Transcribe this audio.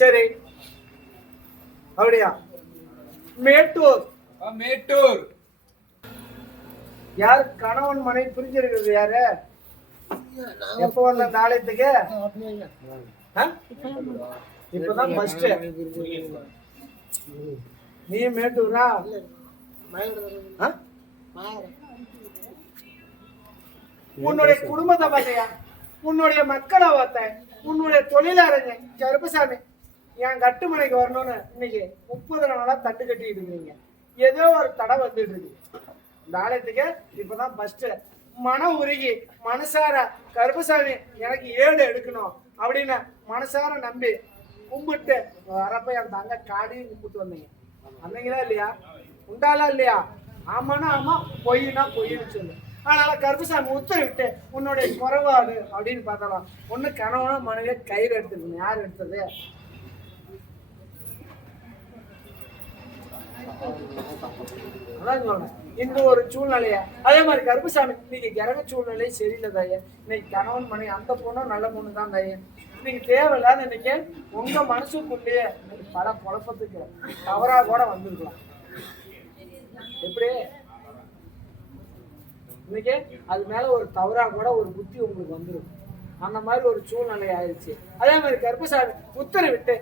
சரி, அப்படியா? மேட்டூர். மேட்டூர். யார் கணவன் மனைவி பிரிஞ்சிருக்கிறது யாரு? எப்ப வந்த இந்த ஆலயத்துக்கு? இப்பதான் ஃபர்ஸ்ட். நீ மேட்டூரா? உன்னுடைய குடும்பத்தை பார்த்தியா? உன்னுடைய மக்களை பார்த்தேன், உன்னுடைய தொழிலாளங்க கருப்பசாமி என் கட்டுமனைக்கு வரணும்னு இன்னைக்கு 30 நாளா தட்டு கட்டிட்டு இருக்கீங்க. ஏதோ ஒரு தடை வந்துட்டு இருக்கு இந்த ஆலயத்துக்கு. இப்பதான் ஃபர்ஸ்ட் மனம் உருகி மனசார கருப்பசாமி எனக்கு 7 எடுக்கணும் அப்படின்னு மனசார நம்பி கும்பிட்டு வரப்ப என் தங்க காடியும் கும்பிட்டு வந்தீங்க. வந்தீங்களா இல்லையா? உண்டாலா இல்லையா? ஆமானா ஆமா, பொய்னா பொய்ன்னு சொல்லு. அதனால கருப்பசாமி உத்தரவிட்டு உன்னுடைய குறைபாடு அப்படின்னு பார்த்தாலும் ஒண்ணு கணவன மனைவிய கயிறு எடுத்துக்கணும். யார் எடுத்தது? அதான் சொல்றேன். இந்த ஒரு சூழ்நிலையா அதே மாதிரி கருப்பசாமி இன்னைக்கு கிரக சூழ்நிலை சரியில்லை தாயே. இன்னைக்கு கணவன் மனைவி அந்த பொண்ணும் நல்ல பொண்ணு தான் தாயே. இன்னைக்கு தேவையில்லாத இன்னைக்கு உங்க மனசுக்குள்ளேயே பல குழப்பத்துக்கு தவறா கூட வந்திருக்கலாம். எப்படி இன்னைக்கு அது மேல ஒரு தவறா கூட ஒரு புத்தி உங்களுக்கு வந்துடும். அந்த மாதிரி ஒரு சூழ்நிலை ஆயிடுச்சு. அதே மாதிரி கருப்பசாமி உத்தரவிட்டு